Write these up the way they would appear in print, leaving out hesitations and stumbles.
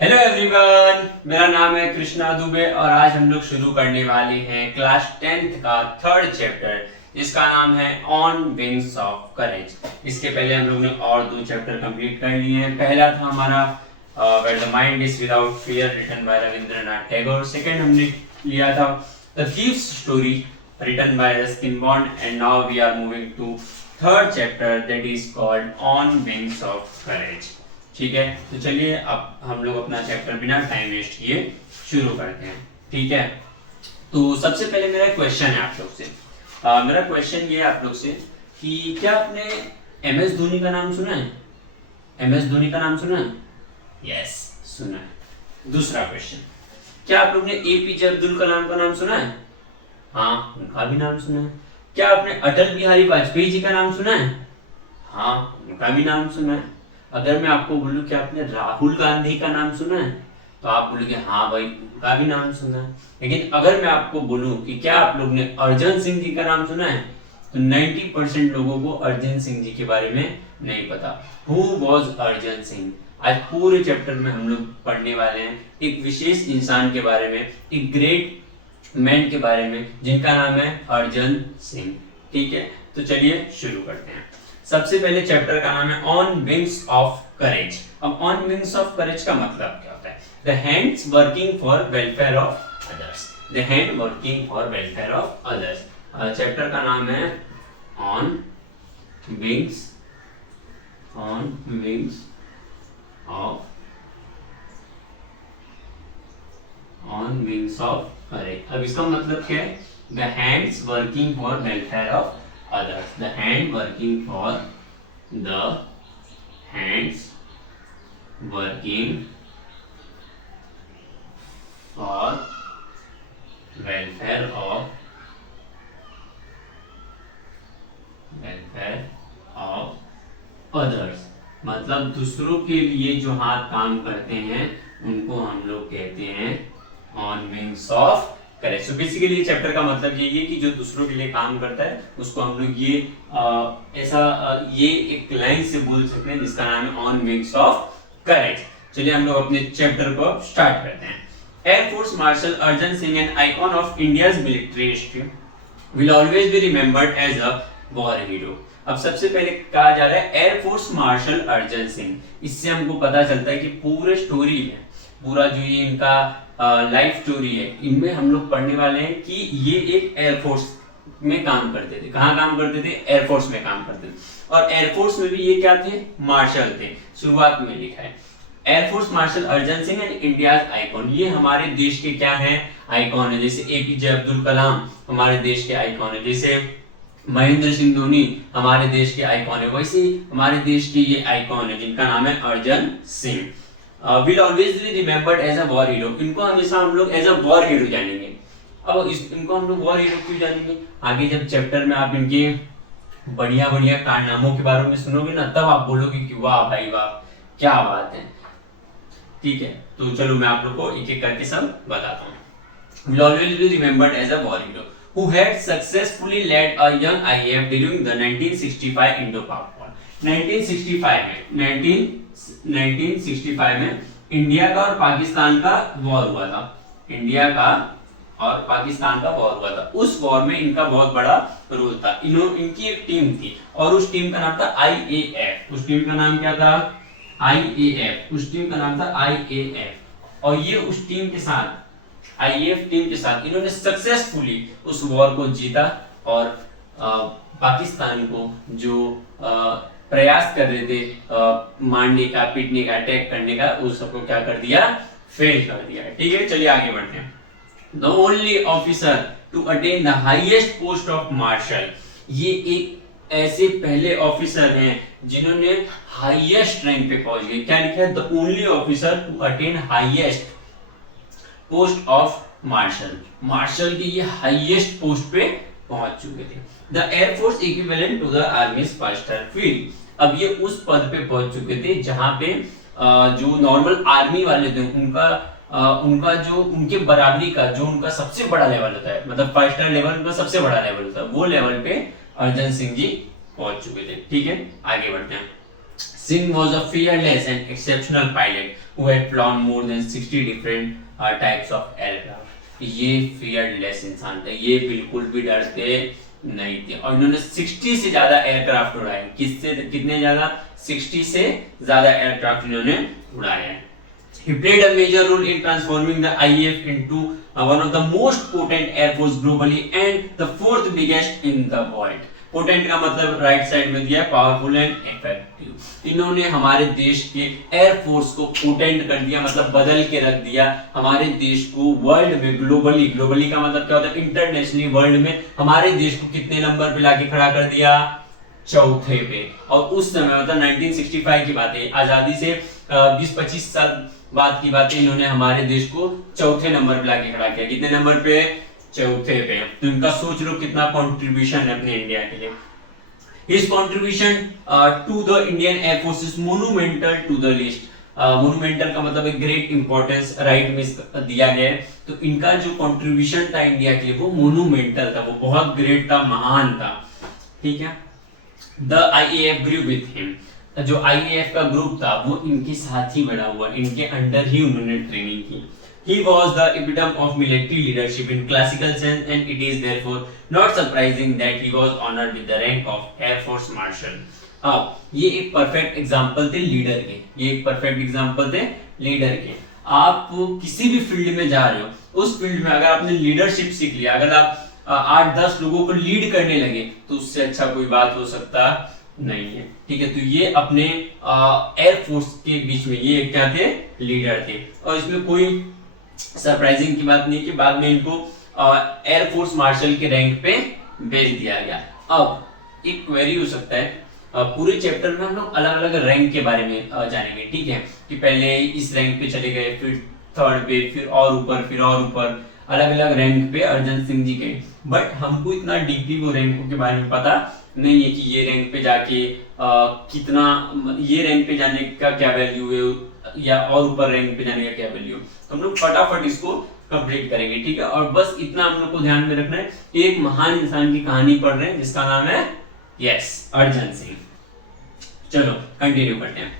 Hello everyone, मेरा नाम है कृष्णा दुबे और आज हम लोग शुरू करने वाले हैं क्लास 10th का थर्ड चैप्टर जिसका नाम है ऑन विंग्स ऑफ करेज। इसके पहले हम लोग ने और दो चैप्टर कंप्लीट कर लिए हैं। पहला था हमारा where the mind is without fear written by Rabindranath Tagore. Second हमने लिया था the thieves story written by Ruskin Bond and now we are moving to third chapter that is called on wings of courage. ठीक है, तो चलिए अब हम लोग अपना चैप्टर बिना टाइम वेस्ट किए शुरू करते हैं। ठीक है, तो सबसे पहले मेरा क्वेश्चन है आप लोग से। मेरा क्वेश्चन ये है आप लोग से कि क्या आपने एम एस धोनी का नाम सुना है? एम एस धोनी का नाम सुना है? यस, सुना है। दूसरा क्वेश्चन, क्या आप लोग ने एपीजे अब्दुल कलाम का नाम सुना है? हाँ, उनका भी नाम सुना है। क्या आपने अटल बिहारी वाजपेयी जी का नाम सुना है? हाँ, उनका भी नाम सुना है। अगर मैं आपको बोलूं कि आपने राहुल गांधी का नाम सुना है तो आप बोलोगे हाँ भाई, उनका भी नाम सुना है। लेकिन अगर मैं आपको बोलूं कि क्या आप लोग ने अर्जन सिंह जी का नाम सुना है तो 90% लोगों को अर्जन सिंह जी के बारे में नहीं पता। Who was Arjan Singh? आज पूरे चैप्टर में हम लोग पढ़ने वाले हैं एक विशेष इंसान के बारे में, एक ग्रेट मैन के बारे में जिनका नाम है अर्जन सिंह। ठीक है, तो चलिए शुरू करते हैं। सबसे पहले चैप्टर का नाम है ऑन विंग्स ऑफ करेज। अब ऑन विंग्स ऑफ करेज का मतलब क्या होता है? The hands working for welfare of others. The hand working for welfare of others. Chapter का नाम है ऑन विंग्स ऑफ करेज। अब इसका मतलब क्या है? The hands working for welfare of others. The hand working for welfare of others। मतलब दूसरों के लिए जो हाथ काम करते हैं उनको हम लोग कहते हैं on wings of courage. So basically chapter का मतलब ये है कि जो दूसरों के लिए काम करता है उसको हम लोग ये ये एक लाइन से बोल सकते हैं जिसका नाम है ऑन विंग्स ऑफ करेज। चलिए हम लोग अपने चैप्टर को स्टार्ट करते हैं। Air force marshal Arjan Singh, an icon of India's military history, will always be remembered as a war hero. अब सबसे पहले कहा जा रहा है एयरफोर्स मार्शल अर्जन सिंह। इससे हमको पता चलता है कि पूरे स्टोरी में पूरा जो ये इनका लाइफ स्टोरी है इनमें हम लोग पढ़ने वाले हैं कि ये एक एयरफोर्स में काम करते थे। कहाँ काम करते थे? एयरफोर्स में काम करते थे। और एयरफोर्स में भी ये क्या थे? मार्शल थे। शुरुआत में लिखा है air force marshal Arjan Singh and India's icon. ये हमारे देश के क्या है? आइकॉन है। जैसे एपीजे अब्दुल कलाम हमारे देश के आइकॉन है, जैसे महेंद्र सिंह धोनी हमारे देश के आइकॉन है, वैसे हमारे देश के ये आइकॉन है जिनका नाम है Arjan Singh. will always be remembered as a war hero। इनको हमेशा हम लोग एज अ वॉर हीरो जानेंगे। अब इनको हम लोग वॉर हीरो क्यों जानेंगे? आगे जब चैप्टर में आप इनके बढ़िया बढ़िया कारनामों के बारे में सुनोगे ना तब आप बोलोगे कि वाह भाई वाह, क्या बात है। ठीक है, तो चलो मैं आप लोग को एक एक करके सब बताता हूँ। will always be remembered as a war hero who had successfully led a young IAF during the 1965 Indo-Pak War। 1965 में इंडिया का और पाकिस्तान का वॉर हुआ था। इंडिया का और पाकिस्तान का वॉर हुआ था। उस वॉर में इनका बहुत बड़ा रोल था। इनकी एक टीम थी और उस टीम का नाम था IAF। उस टीम का नाम क्या था? IAF। उस टीम का नाम था IAF। और ये उस टीम के साथ IAF टीम के साथ इन्होंने सक्सेसफुली उस वॉर को जीता और पाकिस्तान को जो प्रयास कर रहे थे मारने का, पीटने का, अटैक करने का, उस सबको क्या कर दिया? फेल कर दिया। ठीक है, चलिए आगे बढ़ते हैं। The only officer to attain the highest post of marshal. ये एक ऐसे पहले ऑफिसर हैं जिन्होंने हाईएस्ट रैंक पे पहुंच गए। क्या लिखा है? The only officer to attain highest post of marshal. Marshal की ये हाईएस्ट पोस्ट पे पहुंच चुके थे। The air force equivalent to the army's first field. अब ये उस पद पे पहुंच चुके थे जहां पे जो नॉर्मल आर्मी वाले थे उनका जो उनके बराबरी का जो उनका सबसे बड़ा लेवल होता है, मतलब 5 स्टार लेवल उनका सबसे बड़ा लेवल होता है, वो लेवल पे अर्जन सिंह जी पहुंच चुके थे। ठीक है, आगे बढ़ते हैं। Singh was a fearless and exceptional pilot who had flown more than 60 different types of aircraft। ये fearless इंसान थे, ये बिल्कुल भी डरते नहीं थे और इन्होंने 60 से ज्यादा एयरक्राफ्ट उड़ाए। किससे कितने ज्यादा? 60 से ज्यादा एयरक्राफ्ट इन्होंने उड़ाए हैं। He played a major role in transforming the IAF into one of the most potent air force globally and the fourth biggest in the world। Potent का मतलब राइट साइड में दिया, पावरफुल एंड इफेक्टिव। इन्होंने हमारे देश के air force को potent कर दिया, मतलब बदल के रख दिया हमारे देश को वर्ल्ड में, ग्लोबली। ग्लोबली का मतलब क्या होता है? इंटरनेशनली, वर्ल्ड में हमारे देश को कितने नंबर पे लाके खड़ा कर दिया? चौथे पे। और उस समय मतलब 1965 की बात है, आजादी से 20-25 साल बाद की बात है, इन्होंने हमारे देश को चौथे नंबर पे लाके खड़ा किया। कितने नंबर पे? चौथे पे। तो इनका सोच लो कितना कंट्रीब्यूशन है अपने इंडिया के लिए। His contribution to the Indian Air Force is monumental to the list। Monumental का मतलब एक ग्रेट इंपॉर्टेंस राइट में दिया गया है। तो इनका जो कंट्रीब्यूशन था इंडिया के लिए वो मोनुमेंटल था, वो बहुत ग्रेट था, महान था। ठीक है। The IAF grew with him। जो IAF का ग्रुप था वो इनके साथ ही बड़ा हुआ, इनके अंडर ही उन्होंने ट्रेनिंग की। He was the epitome of military leadership in classical sense and it is therefore not surprising that he was honored with the rank of Air Force Marshal। अब ये एक परफेक्ट एग्जांपल थे leader के, ये एक perfect example थे leader के। आप किसी भी फील्ड में जा रहे हो, उस फील्ड में अगर आपने लीडरशिप सीख लिया, अगर आप 8-10 लोगों को लीड करने लगे तो उससे अच्छा कोई बात हो सकता नहीं है। ठीक है। तो ये अपने एयर फोर्स के बीच में ये क्या थे? लीडर थे। और इसमें कोई सरप्राइजिंग की बात नहीं कि बाद में इनको एयर फोर्स मार्शल के रैंक पे भेज दिया गया। अब एक क्वेरी हो सकता है, पूरे चैप्टर में हम लोग अलग अलग रैंक के बारे में जानेंगे। ठीक है, कि पहले इस रैंक पे चले गए, फिर थर्ड पे, फिर और ऊपर, फिर और ऊपर, अलग अलग रैंक पे अर्जन सिंह जी के। बट हमको इतना डीपली वो रैंकों के बारे में पता नहीं है कि ये रैंक पे जाके कितना, ये रैंक पे जाने का क्या वैल्यू है या और ऊपर रैंक पे जाने का क्या वैल्यू। तो हम लोग फटाफट इसको कंप्लीट करेंगे। ठीक है। और बस इतना हम लोग को ध्यान में रखना है, एक महान इंसान की कहानी पढ़ रहे हैं जिसका नाम है अर्जन सिंह। चलो कंटिन्यू करते हैं।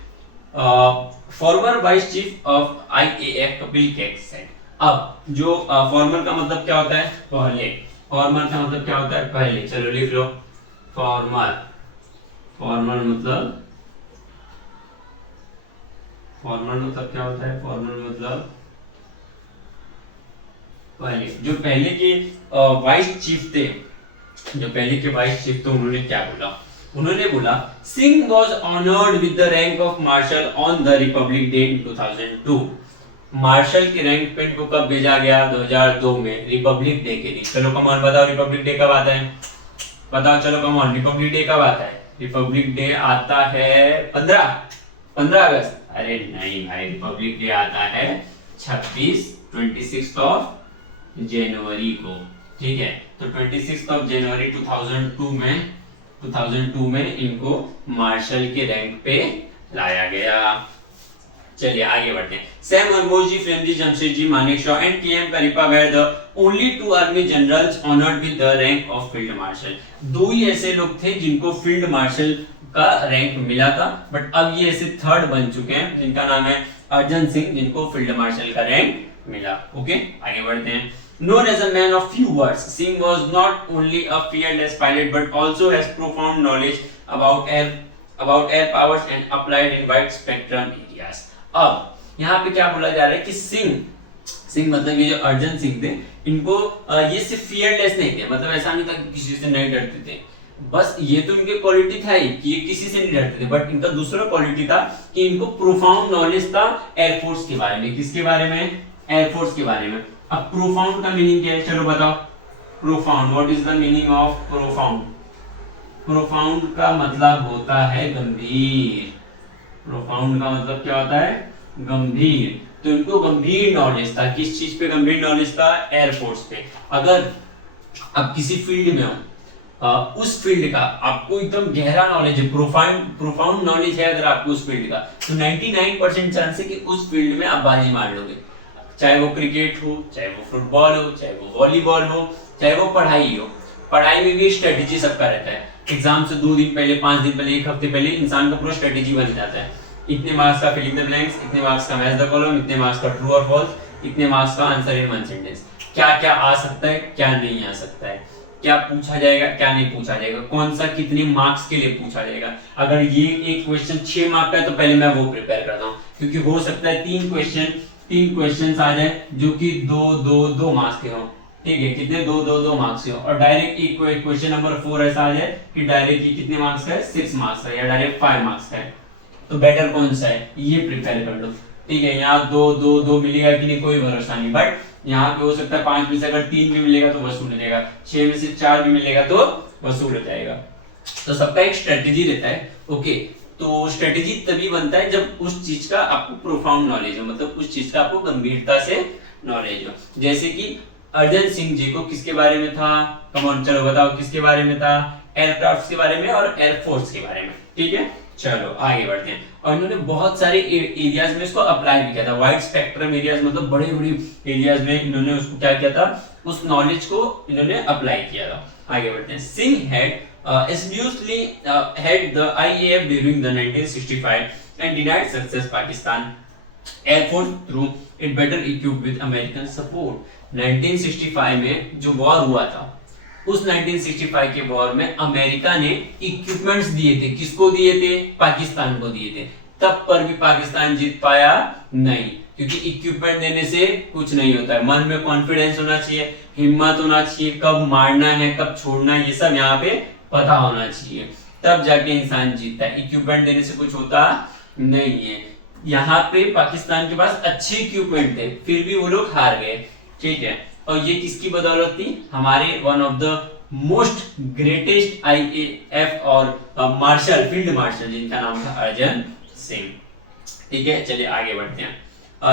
Farmer vice chief of IAF Kapil CAG said. अब जो फॉर्मर का मतलब क्या होता है? पहले। फॉर्मर का मतलब क्या होता है? पहले। चलो लिख लो, फॉर्मर मतलब क्या होता है? फॉर्मर मतलब पहले। जो पहले के वाइस चीफ थे, उन्होंने क्या बोला? उन्होंने बोला Singh was honoured with the rank of marshal on the Republic Day in 2002। Marshal के रैंक पे इनको कब भेजा गया? 2002 में, रिपब्लिक डे के दिन। चलो कमॉन बताओ, रिपब्लिक डे कब आता है? बताओ, चलो कमॉन, रिपब्लिक डे कब आता है? रिपब्लिक डे आता है 15 अगस्त। अरे नहीं भाई, रिपब्लिक डे आता है 26 ऑफ जनवरी को। ठीक है। तो 26 ऑफ जनवरी 2002 में इनको मार्शल के रैंक पे लाया गया। चलिए आगे बढ़ते हैं। Sam Hormusji, Framji, Jamshedji, Manekshaw and KM Cariappa were the only 2 army generals honored with the rank of field marshal। दो ही ऐसे लोग थे जिनको फील्ड मार्शल का रैंक मिला था, बट अब ये ऐसे थर्ड बन चुके हैं जिनका नाम है अर्जन सिंह, जिनको फील्ड मार्शल का रैंक मिला। ओके, आगे बढ़ते हैं। Known as a man of few words, Singh was not only a fearless pilot but also has profound knowledge about air powers and applied in wide spectrum areas। अब यहाँ पे क्या बोला जा रहा है कि सिंह मतलब ये जो अर्जन सिंह थे, इनको ये सिर्फ फियरलेस नहीं थे, मतलब ऐसा नहीं था कि किसी से नहीं डरते थे। बस ये तो इनके क्वालिटी था ही कि ये किसी से नहीं डरते थे, बट इनका दूसरा क्वालिटी था कि इनको प्रोफाउंड नॉलेज था एयरफोर्स के बारे में। किसके बारे में? एयरफोर्स के बारे में। अब प्रोफाउंड का मीनिंग क्या है? चलो बताओ। Profound, what is the meaning of profound? Profound का मतलब होता है गंभीर। प्रोफाउंड का मतलब क्या होता है? गंभीर। तो इनको गंभीर नॉलेज था। किस चीज पे गंभीर नॉलेज था? एयरफोर्स पे। अगर आप किसी फील्ड में हो, उस फील्ड का आपको एकदम गहरा नॉलेज है, प्रोफाउंड नॉलेज है अगर आपको उस फील्ड का, तो 99% चांस है कि उस फील्ड में आप बाजी मार लोगे। चाहे वो क्रिकेट हो, चाहे वो फुटबॉल हो, चाहे वो वॉलीबॉल हो, चाहे वो पढ़ाई हो। पढ़ाई में भी स्ट्रेटेजी सबका रहता है। एग्जाम से 2 दिन पहले, 5 दिन पहले, 1 हफ्ते पहले इंसान का पूरा स्ट्रेटेजी बन जाता है। इतने मार्क्स का फिलिंग द ब्लैंक्स, इतने मार्क्स का मैच द कॉलम, इतने मार्क्स का ट्रू और फॉल्स, इतने मार्क्स का आंसर इन वन सेंटेंस। क्या क्या आ सकता है, क्या नहीं आ सकता है, क्या पूछा जाएगा, क्या नहीं पूछा जाएगा, कौन सा कितने मार्क्स के लिए पूछा जाएगा। अगर ये एक क्वेश्चन 6 मार्क का है तो पहले मैं वो प्रिपेयर करता हूँ, क्योंकि हो सकता है 3 क्वेश्चन आ जाए जो कि 2 मार्क्स के हो। ठीक है, कितने 2 मार्क्स के हो, और डायरेक्ट एक क्वेश्चन नंबर 4 ऐसा आ जाए कि डायरेक्ट ये कितने मार्क्स का है, 6 मार्क्स का, या डायरेक्ट 5 मार्क्स का है। तो बेटर कौन सा है, ये प्रिपेयर कर लो। ठीक है, यहाँ 2 मिलेगा कि नहीं कोई भरोसा नहीं, बट यहाँ पे हो सकता है 5 में से अगर 3 भी मिलेगा तो वसूल हो जाएगा, 6 में से 4 भी मिलेगा तो वसूल हो जाएगा। तो सबका एक स्ट्रेटेजी रहता है। ओके, तो स्ट्रेटेजी तभी बनता है जब उस चीज का आपको प्रोफाउंड नॉलेज हो, मतलब उस चीज का आपको गंभीरता से नॉलेज हो। जैसे कि अर्जन सिंह जी को किसके बारे में था, कम ऑन चलो बताओ किसके बारे में था, एयरक्राफ्ट के बारे में और एयरफोर्स के बारे में। ठीक है, चलो आगे बढ़ते हैं। और इन्होंने बहुत सारे एरियाज में इसको अप्लाई भी किया था, वाइड स्पेक्ट्रम एरियाज, मतलब बड़े बड़े एरियाज में इन्होंने उसको क्या किया था, उस नॉलेज को इन्होंने अप्लाई किया था। आगे बढ़ते हैं। Singh had assiduously had the IAF during the 1965 and denied success Pakistan Air Force through it better equipped with American support। 1965 में जो वॉर हुआ था, उस 1965 के वॉर में अमेरिका ने इक्विपमेंट्स दिए थे, किसको दिए थे, पाकिस्तान को दिए थे। तब पर भी पाकिस्तान जीत पाया नहीं, क्योंकि इक्विपमेंट देने से कुछ नहीं होता है, मन में कॉन्फिडेंस होना चाहिए, हिम्मत होना चाहिए, कब मारना है कब छोड़ना है ये सब यहाँ पे पता होना चाहिए, तब जाके इंसान जीतता है। इक्विपमेंट देने से कुछ होता नहीं है। यहाँ पे पाकिस्तान के पास अच्छे इक्विपमेंट थे, फिर भी वो लोग हार गए। ठीक है, और ये किसकी बदौलत थी, हमारे one of the most greatest IAF और मार्शल, फील्ड मार्शल, जिनका नाम था अर्जन सिंह। ठीक है, चलिए आगे बढ़ते हैं।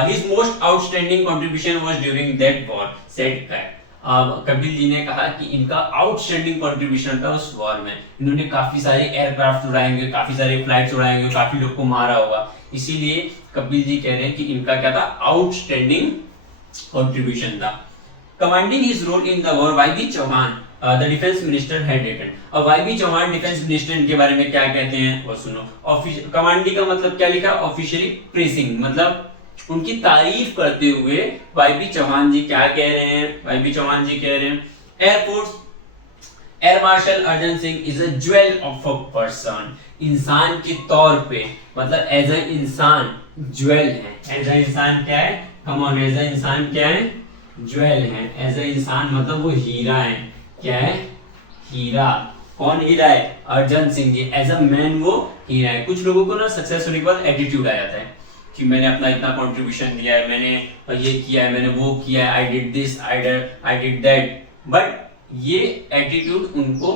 His most outstanding contribution was during that war, said Cat। अब कपिल जी ने कहा कि इनका आउटस्टैंडिंग कंट्रीब्यूशन था उस वॉर में, इन्होंने काफी सारे एयरक्राफ्ट उड़ाएंगे, काफी सारे फ्लाइट्स उड़ाएंगे, काफी लोग को मारा होगा, इसीलिए कपिल जी कह रहे हैं कि इनका क्या था, आउटस्टैंडिंग कंट्रीब्यूशन था। Commanding his role in the war, YB Chavan the defence minister had written. अब वाईबी चौहान डिफेंस मिनिस्टर इनके बारे में क्या कहते हैं वो सुनो। कमांडिंग का मतलब क्या लिखा, ऑफिशियली प्रेसिंग, मतलब उनकी तारीफ करते हुए वाईबी चौहान जी क्या कह रहे हैं, वाईबी चौहान जी कह रहे हैं, air force air marshal Arjan Singh is a jewel of a person. इंसान के तौर पे, मतलब एज अ इंसान ज्वेल है, एज अ इंसान क्या है, कम ऑन, एज अ इंसान क्या है, ज्वेल है। एज अ इंसान मतलब वो हीरा है, क्या है, हीरा। कौन हीरा है, Arjan Singh ji. As a man वो हीरा है। कुछ लोगों को ना सक्सेस होने के बाद एटीट्यूड आ जाता है कि मैंने अपना इतना कंट्रीब्यूशन दिया है, मैंने ये किया है, मैंने वो किया है, I did this, I did that, but ये एटीट्यूड उनको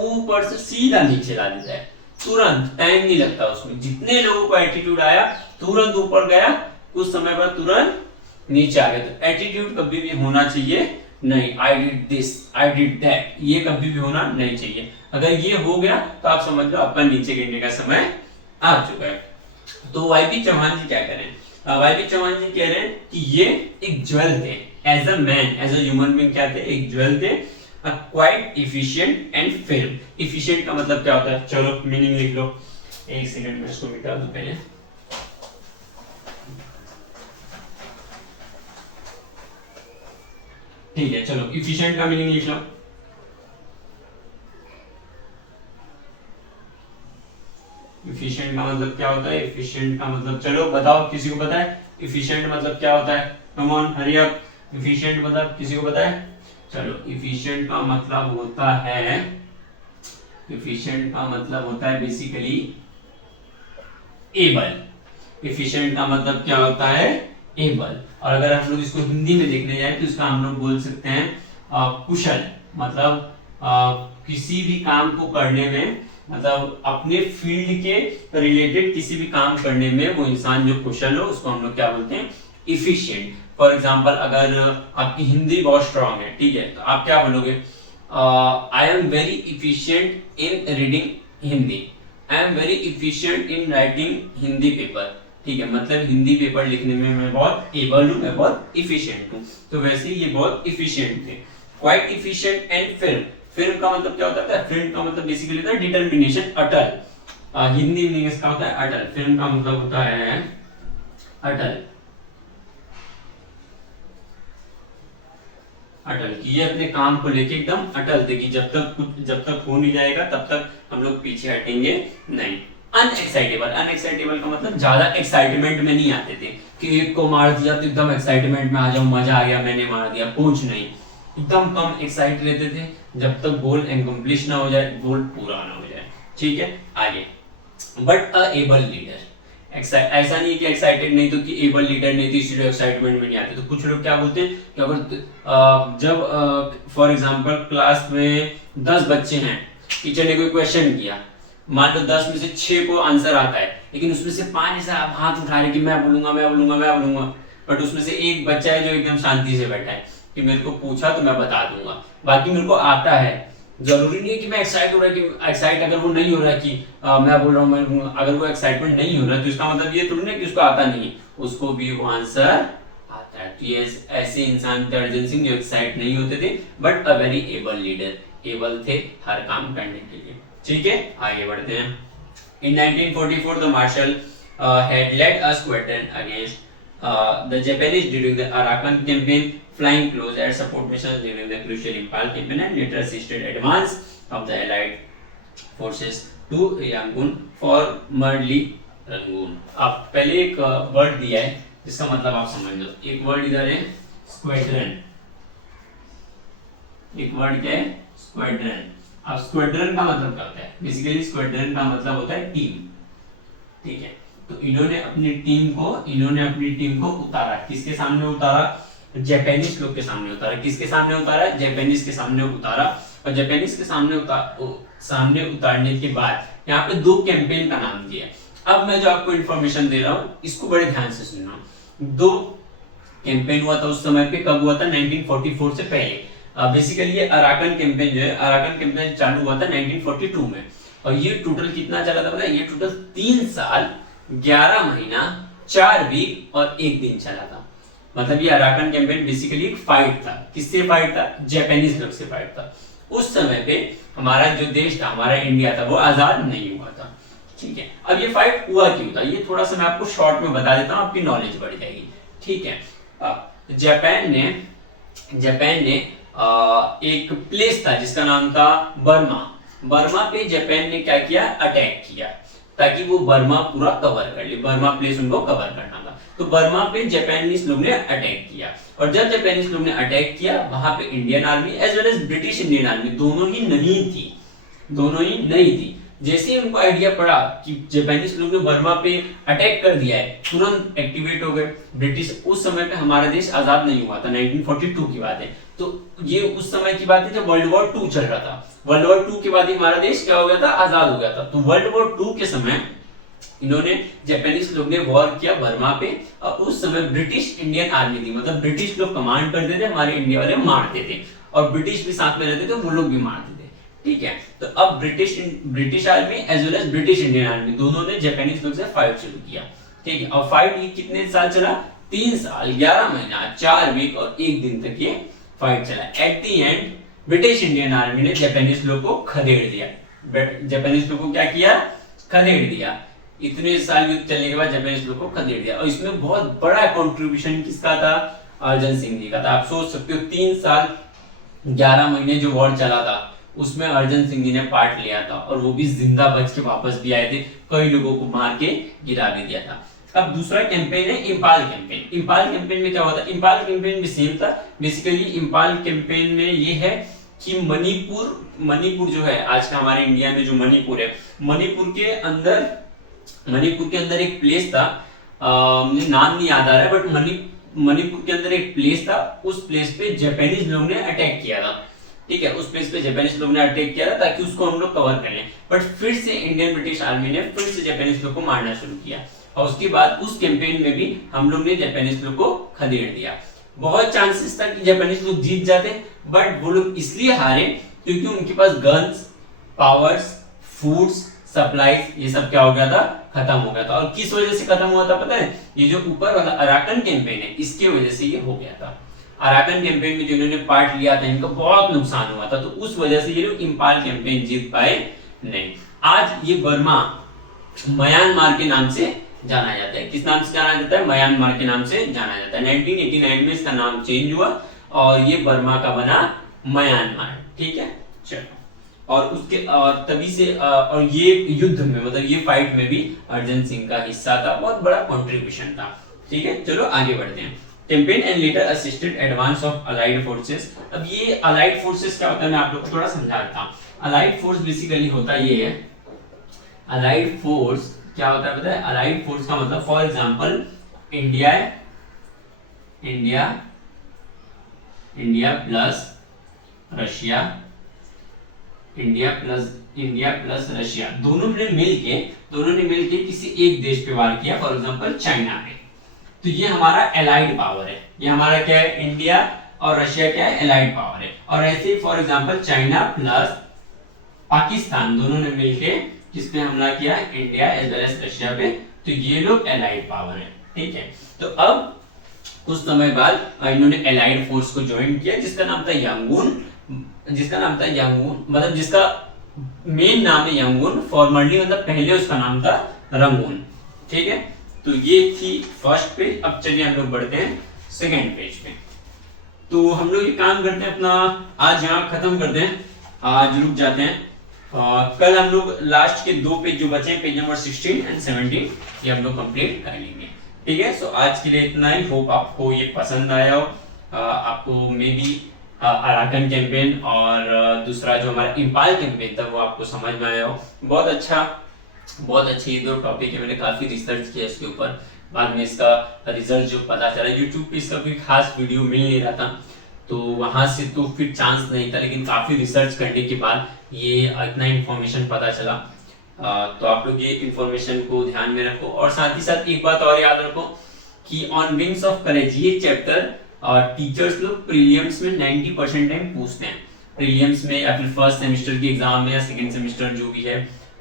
ऊपर से सीधा नीचे ला देता है, तुरंत, टाइम नहीं लगता उसमें। जितने लोगों को एटीट्यूड आया तुरंत ऊपर गया, कुछ समय बाद तुरंत नीचे आ गया। तो एटीट्यूड कभी भी होना चाहिए नहीं, I did this, I did that, ये कभी भी होना नहीं चाहिए। अगर ये हो गया तो आप समझ लो आपका नीचे गिरने का समय आ चुका है। तो वाईबी चौहान जी क्या कह रहे हैं, वाईबी चौहान जी कह रहे हैं कि ये एक ज्वेल थे, as a man, as a human being क्या थे, एक ज्वेल थे, quite efficient and firm. Efficient का मतलब क्या होता है, चलो मीनिंग लिख लो, एक सेकंड में इसको मिटा दूं पहले। ठीक है, चलो एफिशिएंट का मीनिंग लिख लो। एफिशिएंट का मतलब क्या होता है, एफिशिएंट का मतलब चलो बताओ, किसी को पता है एफिशिएंट मतलब क्या होता है, come on hurry up. Efficient मतलब किसी को पता है, चलो एफिशिएंट का मतलब होता है, एफिशिएंट का मतलब होता है बेसिकली एबल। एफिशिएंट का मतलब क्या होता है, एबल। और अगर हम लोग इसको हिंदी में देखने जाए तो इसका हम लोग बोल सकते हैं कुशल, मतलब किसी भी काम को करने में, मतलब अपने फील्ड के रिलेटेड किसी भी काम करने में वो इंसान जो कुशल हो उसको हम लोग क्या बोलते हैं, इफिशिएंट। फॉर एग्जांपल अगर आपकी हिंदी बहुत स्ट्रांग है, ठीक है, तो आप क्या बोलोगे, I am very efficient in reading Hindi, I am very efficient in writing Hindi paper. ठीक है, मतलब हिंदी पेपर लिखने में मैं बहुत एबल हूँ, मैं बहुत इफिशिएंट हूँ। तो वैसे ये बहुत इफिशिएंट थे। Quite efficient and firm. Firm का मतलब क्या होता है, फिर्म का मतलब बेसिकली होता है डिटर्मिनेशन, अटल। हिंदी में इसका होता है अटल। फिल्म का मतलब होता है अटल। अटल कि ये अपने काम को लेके एकदम अटल थे कि जब तक हो नहीं जाएगा तब तक हम लोग पीछे हटेंगे नहीं। अनएक्साइटेबल, अनएक्साइटेबल का मतलब ज्यादा एक्साइटमेंट में नहीं आते थे कि एक को मार दिया तो एकदम एक्साइटमेंट में आ जाओ, मजा आ गया मैंने मार दिया, कुछ नहीं, एकदम कम एक्साइट रहते थे जब तक गोल इनकम्प्लीट ना हो जाए, गोल पूरा ना हो जाए। ठीक है, आगे। बट अ एबल लीडर, ऐसा नहीं कि एक्साइटेड नहीं तो कि एबल लीडर नहीं तो इसलिए एक्साइटमेंट में नहीं आते। तो कुछ लोग क्या बोलते हैं कि अगर जब फॉर एग्जांपल क्लास में 10 बच्चे हैं, टीचर ने कोई क्वेश्चन किया, मान लो 10 में से 6 को आंसर आता है, लेकिन उसमें से 5 ऐसा हाथ उठा रहे कि मैं बोलूंगा मैं बोलूंगा मैं बोलूंगा, बट उसमें से एक बच्चा है जो एकदम शांति से बैठा है कि मेरे को पूछा तो मैं बता दूंगा, बाकी मेरे को आता है। जरूरी नहीं है कि मैं एक्साइट हो रहा है कि एक्साइट अगर वो नहीं हो रहा है कि मैं बोल रहा हूँ मैं, अगर वो एक्साइटमेंट नहीं हो रहा है तो इसका मतलब ये थोड़ी ना कि उसको आता नहीं, उसको भी वो आंसर आता है। तो ये ऐसे इंसान थे अर्जन सिंह जो एक्साइट नहीं होते थे but a very able leader, able थे हर काम करने के लिए। ठीक है, आगे बढ़ते हैं। In 1944 the marshal had led a squadron against the Japanese during the Arakan campaign, flying close air support missions during the crucial Impal campaign, and later assisted advance of the Allied forces to Yangon for Marli Rangoon। अब पहले एक word दिया है जिसका मतलब आप समझ लो। एक वर्ड इधर है स्क्वाड्रन, एक वर्ड क्या है स्क्वाड्रन। अब स्क्वाड्रन का मतलब क्या होता है? बेसिकली स्क्वाड्रन का मतलब होता है टीम। ठीक है, तो इन्होंने अपनी टीम को उतारा, किसके सामने उतारा? जापानीज लोग के सामने उतारा। किसके सामने उतारा? जापानीज के सामने उतारा। और जापानीज के सामने उतारने के बाद यहाँ पे 2 कैंपेन का नाम दिया। अब मैं जो आपको इंफॉर्मेशन दे रहा हूँ इसको बड़े ध्यान से सुनना। 2 कैंपेन हुआ था उस समय पे, कब हुआ था? 1944 से पहले। बेसिकली ये अराकन कैंपेन जो है, अराकन कैंपेन चालू हुआ था 1942 में, और ये टोटल कितना चला था पता है? ये टोटल 3 साल 11 महीना 4 वीक और 1 दिन चला था। मतलब ये अराकन कैंपेन बेसिकली एक फाइट था। किससे फाइट था? जापानीज लोग से फाइट था। उस समय पे हमारा जो देश था, हमारा इंडिया था, वो आजाद नहीं हुआ था। ठीक है, अब ये फाइट हुआ क्यों था ये थोड़ा सा मैं आपको शॉर्ट में बता देता हूँ, आपकी नॉलेज बढ़ जाएगी। ठीक है, जापान ने एक प्लेस था जिसका नाम था बर्मा। बर्मा पे जापान ने क्या किया? अटैक किया, ताकि वो बर्मा पूरा कवर कर ले। बर्मा प्लेस उनको कवर करना था, तो बर्मा पे जापानीज लोग ने अटैक किया। और जब जापानीज लोग ने अटैक किया, वहां पे Indian army as well as British Indian army दोनों ही नहीं थी। जैसे ही उनको आइडिया पड़ा कि जापानीज लोग ने बर्मा पे अटैक कर दिया है, तुरंत एक्टिवेट हो गए ब्रिटिश। उस समय पे हमारा देश आजाद नहीं हुआ था, 1942 की बात है। तो ये उस समय की बात है जब वर्ल्ड वॉर 2 चल रहा था। वर्ल्ड वॉर 2 के बाद ही हमारा देश क्या हो गया था? आजाद हो गया था। तो वर्ल्ड वॉर 2 के समय इन्होंने जापानीज लोग ने वॉर किया बर्मा पे, और उस समय ब्रिटिश इंडियन आर्मी थी, मतलब ब्रिटिश लोग कमांड करते थे, हमारे इंडिया वाले मारते थे, और ब्रिटिश भी साथ में रहते थे, वो लोग भी मारते थे। ठीक है, तो अब British army as well as British Indian army दोनों ने जापानीज लोग से फाइट शुरू किया। ठीक है, और फाइट ये कितने साल चला? 3 साल 11 महीना 4 वीक और 1 दिन तक ये फाइट चला। At the end British Indian army ने जापानीज लोग को खदेड़ दिया। जापानीज लोग को क्या किया? खदेड़ दिया। इतने साल युद्ध चलने के बाद जापानीज लोग को खदेड़ दिया, और इसमें बहुत बड़ा कंट्रीब्यूशन किसका था? अर्जन सिंह जी का था। आप सोच सकते हो 3 साल 11 महीने जो वॉर चला था उसमें अर्जन सिंह जी ने पार्ट लिया था, और वो भी जिंदा बच के वापस भी आए थे, कई लोगों को मार के गिरा भी दिया था। अब दूसरा कैंपेन है इंपाल कैंपेन। इंपाल कैंपेन में क्या हुआ था? इंपाल कैंपेन भी सेम था। बेसिकली इंपाल कैंपेन में ये है कि मणिपुर जो है आज का हमारे इंडिया में जो मणिपुर है, मणिपुर के अंदर एक प्लेस था, मुझे नाम नहीं याद आ रहा है, बट मणिपुर के अंदर एक प्लेस था। उस प्लेस पे जापानीज लोग ने अटैक किया था। ठीक है, उस प्लेस पे जापानीज लोग ने अटैक किया था ताकि उसको हम लोग कवर कर लें, बट फिर से इंडियन ब्रिटिश आर्मी ने फिर से जापानीज लोग को मारना शुरू किया, और उसके बाद उस कैंपेन में भी हम लोग ने जापानीज लोग को खदेड़ दिया। बहुत चांसेस था कि जापानीज लोग जीत जाते, बट वो लोग इसलिए हारे क्योंकि उनके पास गन्स, पावर्स, फूड्स, सप्लाईज ये सब क्या हो गया था? खत्म हो गया था। और किस वजह से खत्म हुआ था पता है? ये जो ऊपर वाला अराकन कैंपेन है इसके वजह से ये हो गया था। अराकन कैंपेन में जिन्होंने पार्ट लिया था इनका बहुत नुकसान हुआ था, तो उस वजह से ये लोग इंपाल कैंपेन जीत पाए नहीं। आज ये बर्मा म्यांमार के नाम से जाना जाता है। किस नाम से जाना जाता है? म्यांमार के नाम से जाना जाता है। 1989 में इसका नाम चेंज हुआ और ये बर्मा का बना म्यांमार। ठीक है, चलो। और उसके तभी से और ये युद्ध में मतलब ये फाइट में भी अर्जन सिंह का हिस्सा था, बहुत बड़ा कंट्रीब्यूशन था। ठीक है, चलो आगे बढ़ते हैं। Campaign and later assisted advance of allied forces. अब ये अलाइड फोर्सेस क्या होता है मैं आप लोग को थोड़ा समझा देता हूं। अलाइड फोर्स बेसिकली होता ये है, अलाइड फोर्स क्या होता है पता है? अलाइड फोर्स का मतलब for example India plus Russia, India plus Russia दोनों ने मिलके किसी एक देश पे वार किया, फॉर एग्जांपल चाइना पे। तो ये हमारा एलाइड पावर है। ये हमारा क्या है? इंडिया और रशिया क्या है? एलाइड पावर है। और ऐसे ही for example China plus Pakistan दोनों ने मिलके किस पे हमला किया? India as well as Russia पे। तो ये लोग एलाइड पावर है। ठीक है, तो अब कुछ समय बाद इन्होंने एलाइड फोर्स को ज्वाइन किया जिसका नाम था यांगून, मतलब जिसका मेन नाम है यांगून, फॉर्मरली मतलब पहले उसका नाम था रंगून। ठीक है, तो ये थी फर्स्ट पेज। अब चलिए हम लोग बढ़ते हैं सेकेंड पेज पे। तो हम लोग ये काम करते हैं अपना, आज यहाँ खत्म करते हैं, आज रुक जाते हैं। कल हम लोग लास्ट के 2 पेज जो बचे हैं, पेज नंबर 16 एंड 17, ये हम लोग कंप्लीट कर लेंगे। ठीक है, सो आज के लिए इतना ही। होप आपको ये पसंद आया हो। आपको मे बी अराकन कैंपेन और दूसरा जो हमारा इंपाल कैंपेन था वो आपको समझ में आया हो। बहुत अच्छे ये 2 टॉपिक है। मैंने काफी रिसर्च किया इसके ऊपर। बाद में इसका रिजल्ट जो पता चला, यूट्यूब पे इसका कोई खास वीडियो मिल नहीं रहा था, तो वहां से तो फिर चांस नहीं था, लेकिन काफी रिसर्च करने के बाद ये इतना इन्फॉर्मेशन पता चला। तो आप लोग ये इन्फॉर्मेशन को ध्यान में रखो। और साथ ही साथ एक बात और याद रखो कि ऑन विंग्स ऑफ करेज ये चैप्टर टीचर्स लोग प्रीलिम्स में 90% टाइम पूछते हैं। प्रीलिम्स में या फिर फर्स्ट सेमेस्टर के एग्जाम में या सेकंड सेमेस्टर जो भी है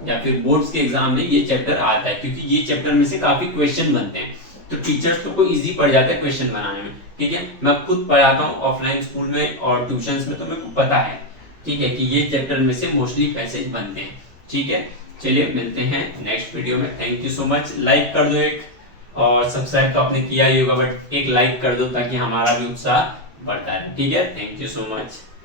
या फिर बोर्ड्स के एग्जाम में ये चैप्टर आता है, क्योंकि ये चैप्टर में से काफी क्वेश्चन बनते हैं। तो टीचर्स को इजी पड़ जाता है क्वेश्चन बनाने में। ठीक है, मैं खुद पढ़ाता हूँ ऑफलाइन स्कूल में और ट्यूशंस में, तो मेरे को पता है ठीक है कि ये चैप्टर में से मोस्टली पैसेज बनते हैं। ठीक है, चलिए मिलते हैं नेक्स्ट वीडियो में। Thank you so much. Like कर दो एक, और सब्सक्राइब तो आपने किया ही होगा, बट एक लाइक कर दो ताकि हमारा भी उत्साह बढ़ता रहे। ठीक है, थैंक यू सो मच।